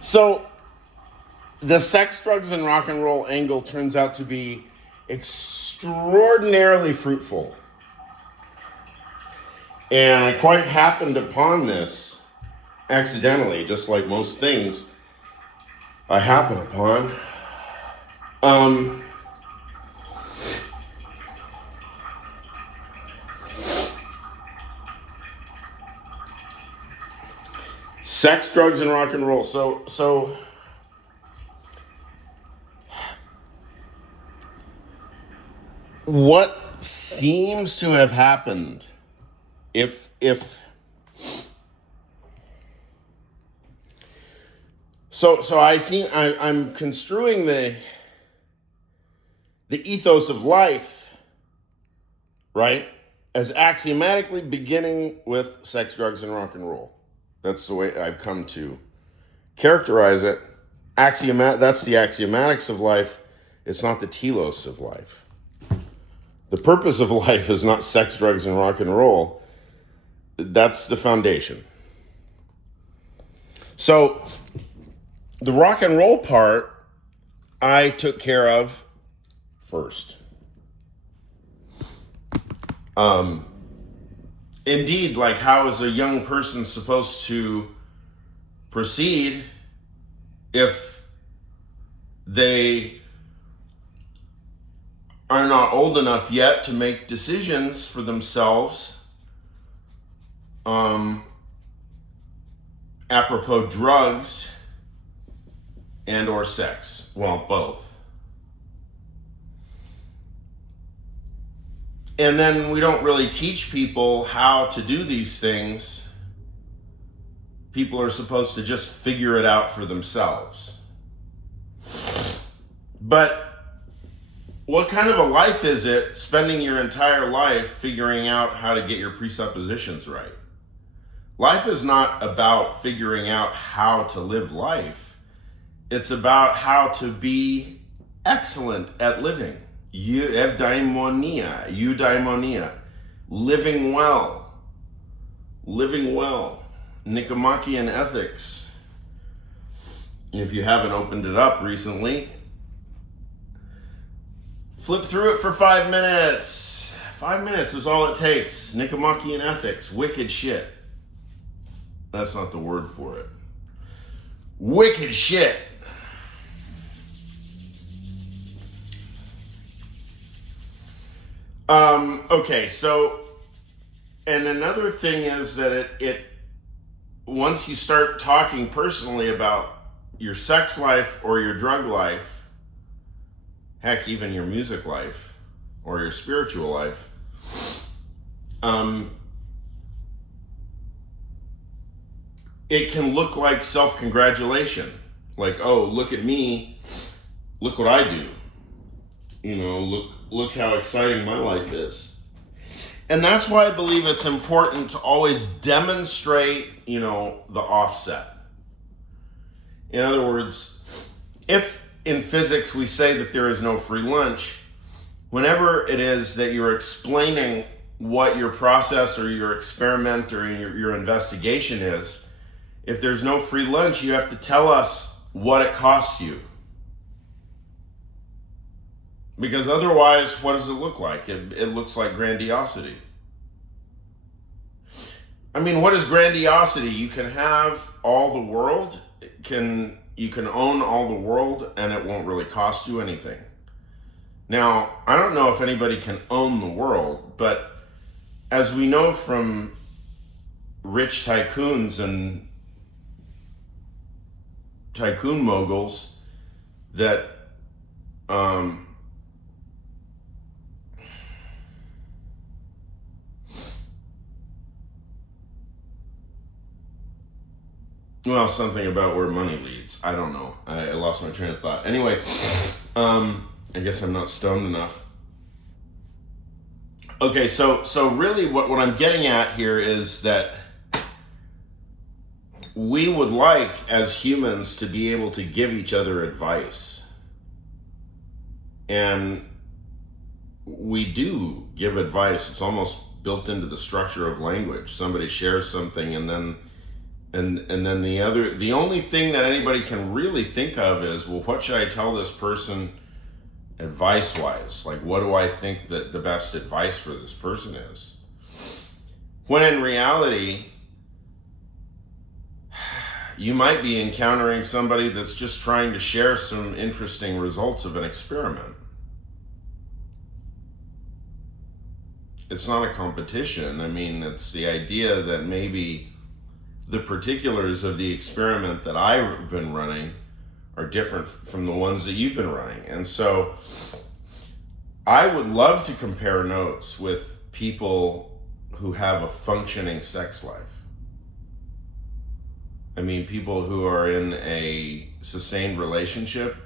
So the sex, drugs, and rock and roll angle turns out to be extraordinarily fruitful. And I quite happened upon this accidentally, just like most things I happen upon. Sex, drugs, and rock and roll. So what seems to have happened, if I'm construing the ethos of life, right, as axiomatically beginning with sex, drugs, and rock and roll. That's the way I've come to characterize it. That's the axiomatics of life. It's not the telos of life. The purpose of life is not sex, drugs, and rock and roll. That's the foundation. So the rock and roll part, I took care of first. Indeed, like, how is a young person supposed to proceed if they are not old enough yet to make decisions for themselves apropos drugs and or sex? Well, both. And then we don't really teach people how to do these things. People are supposed to just figure it out for themselves. But what kind of a life is it spending your entire life figuring out how to get your presuppositions right? Life is not about figuring out how to live life. It's about how to be excellent at living. Eudaimonia, living well. Nicomachean ethics. If you haven't opened it up recently, flip through it for 5 minutes. 5 minutes is all it takes. Nicomachean ethics, wicked shit. That's not the word for it. Wicked shit. Okay, so, and another thing is that it once you start talking personally about your sex life or your drug life, heck, even your music life or your spiritual life, it can look like self-congratulation. Like, oh, look at me, look what I do. You know, look how exciting my life is. And that's why I believe it's important to always demonstrate, the offset. In other words, if in physics we say that there is no free lunch, whenever it is that you're explaining what your process or your experiment or your investigation is, if there's no free lunch, you have to tell us what it costs you. Because otherwise, what does it look like? It looks like grandiosity. I mean, what is grandiosity? You can have all the world, you can own all the world, and it won't really cost you anything. Now, I don't know if anybody can own the world, but as we know from rich tycoons and tycoon moguls, that well, something about where money leads. I don't know. I lost my train of thought. Anyway, I guess I'm not stoned enough. Okay, so really what I'm getting at here is that we would like, as humans, to be able to give each other advice. And we do give advice. It's almost built into the structure of language. Somebody shares something and then And then the only thing that anybody can really think of is, well, what should I tell this person advice-wise? Like, what do I think that the best advice for this person is? When in reality, you might be encountering somebody that's just trying to share some interesting results of an experiment. It's not a competition. I mean, it's the idea that maybe the particulars of the experiment that I've been running are different from the ones that you've been running. And so I would love to compare notes with people who have a functioning sex life. I mean, people who are in a sustained relationship,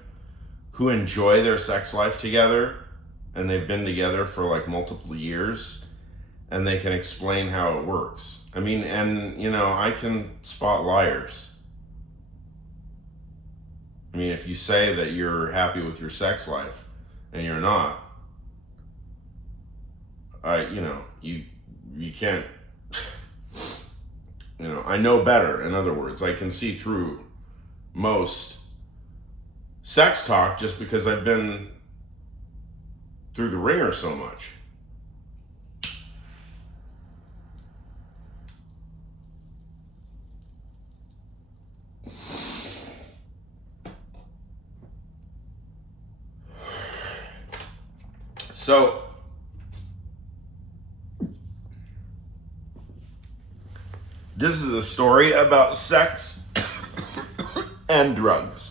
who enjoy their sex life together, and they've been together for like multiple years, and they can explain how it works. I mean, and you know, I can spot liars. I mean, if you say that you're happy with your sex life and you're not, you can't, you know, I know better. In other words, I can see through most sex talk just because I've been through the ringer so much. So, this is a story about sex and drugs.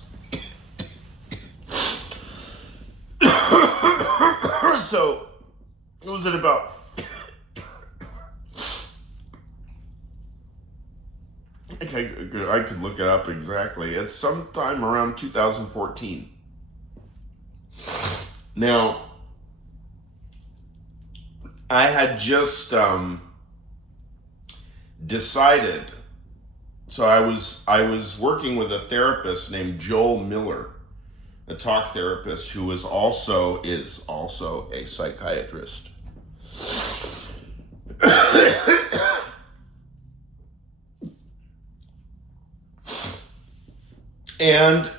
So, what was it about? Okay, good. I could look it up exactly. It's sometime around 2014. Now, I had just decided. So I was working with a therapist named Joel Miller, a talk therapist who is also a psychiatrist. And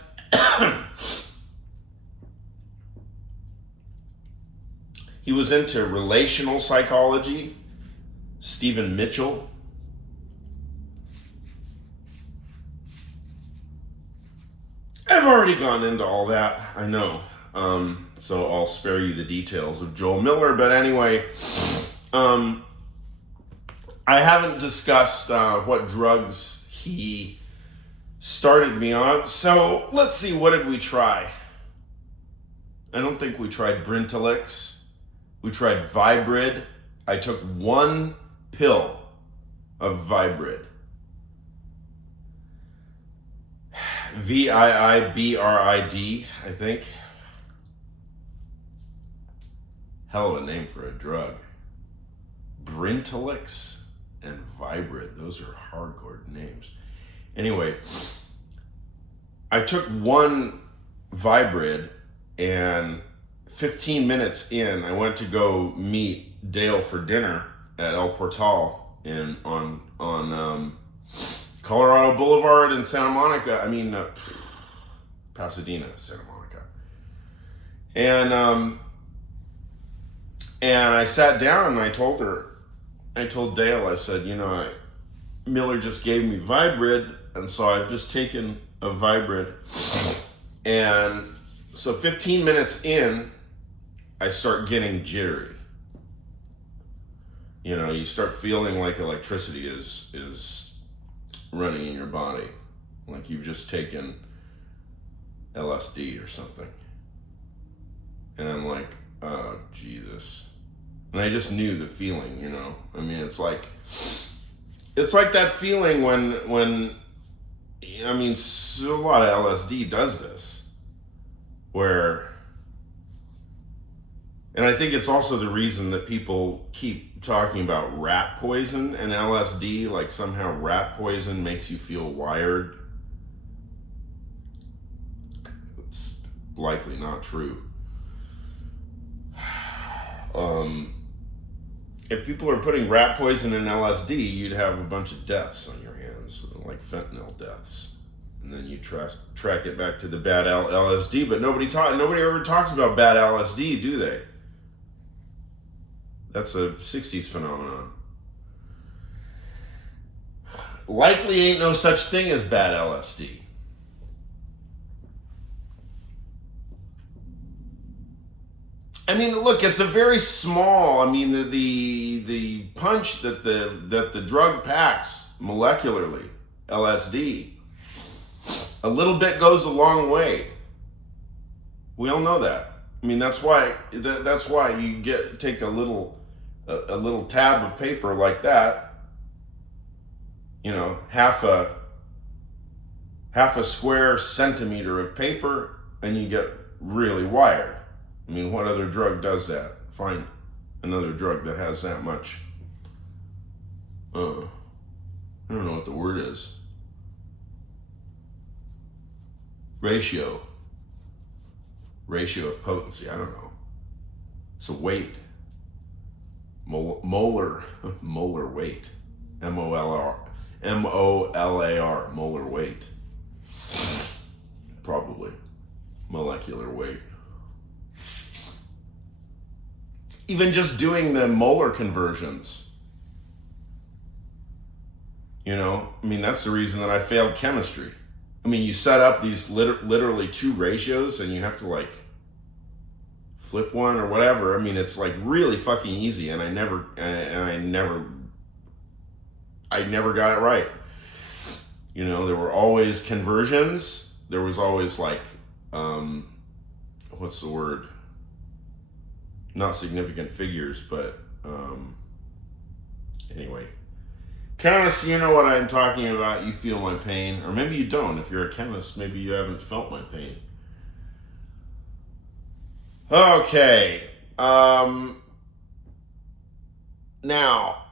he was into relational psychology, Stephen Mitchell. I've already gone into all that, I know. So I'll spare you the details of Joel Miller. But anyway, I haven't discussed what drugs he started me on. So let's see, what did we try? I don't think we tried Brintellix. We tried Vibrid. I took one pill of Vibrid. VIIBRID, I think. Hell of a name for a drug. Brintellix and Vibrid. Those are hardcore names. Anyway, I took one Vibrid, and 15 minutes in, I went to go meet Dale for dinner at El Portal on Colorado Boulevard in Santa Monica. Pasadena, Santa Monica. And I sat down and I told Dale, I said, Miller just gave me Vibrid, and so I've just taken a Vibrid. And so 15 minutes in, I start getting jittery. You start feeling like electricity is running in your body, like you've just taken LSD or something. And I'm like, oh, Jesus. And I just knew the feeling, it's like that feeling when a lot of LSD does this, where, and I think it's also the reason that people keep talking about rat poison and LSD, like somehow rat poison makes you feel wired. It's likely not true. if people are putting rat poison in LSD, you'd have a bunch of deaths on your hands, like fentanyl deaths. And then you track it back to the bad LSD, but nobody ever talks about bad LSD, do they? That's a 60s phenomenon. Likely ain't no such thing as bad LSD. I mean, look, it's a very small. I mean, the punch that the drug packs molecularly, LSD, a little bit goes a long way. We all know that. I mean, that's why you take a little tab of paper like that. You know, half a square centimeter of paper, and you get really wired. I mean, what other drug does that? Find another drug that has that much. I don't know what the word is. Ratio of potency. I don't know. It's a weight. Molar weight. MOLAR. Molar weight. Probably. Molecular weight. Even just doing the molar conversions. You know, I mean, that's the reason that I failed chemistry. I mean, you set up these literally two ratios and you have to like flip one or whatever. I mean, it's like really fucking easy, and I never got it right. You know, there were always conversions. There was always like, what's the word? Not significant figures, but anyway. Chemists, you know what I'm talking about. You feel my pain. Or maybe you don't. If you're a chemist, maybe you haven't felt my pain. Okay. Now,